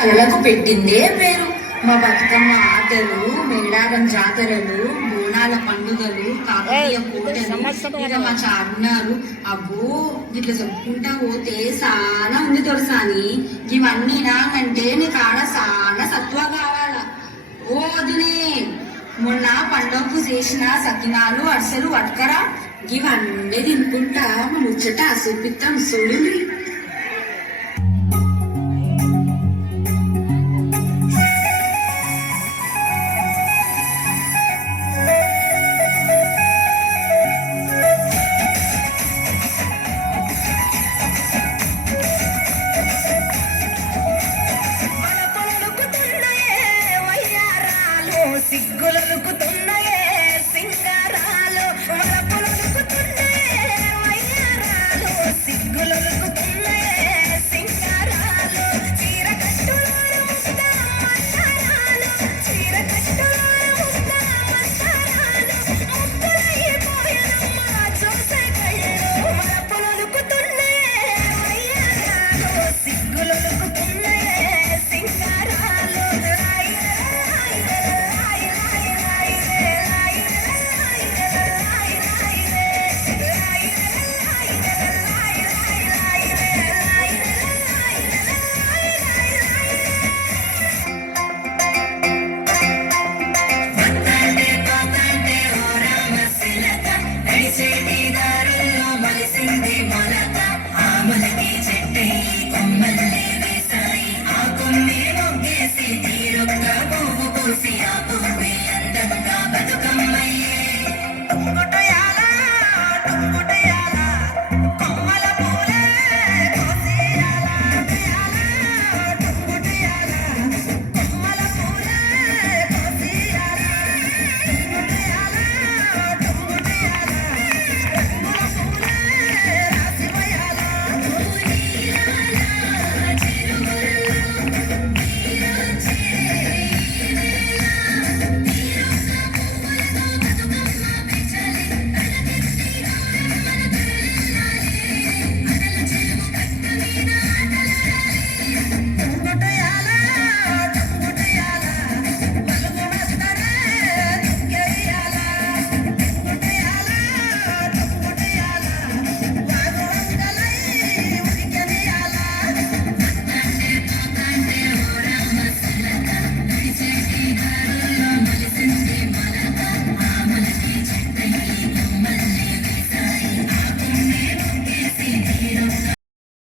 కళలకు పెట్టిందే పేరు. మా బతుకమ్మ ఆటలు, మేడారం జాతరలు, బోనాల పండుగలు, కాకతీయ కోటలు, ఇక మా చార్మినారు. అబ్బో ఇట్లా చెప్పుకుంటా పోతే చాలా ఉంది తొరసాని. ఇవన్నీ నాకంటే నీకు ఆడ చాలా సత్వ కావాలా. ఓ వదినే, మొన్న పండుగకు చేసిన సకినాలు, అరిసెలు పట్టుకరా. ఇవన్నీ తినుకుంటా ముచ్చట చూపిస్తాం చూడు.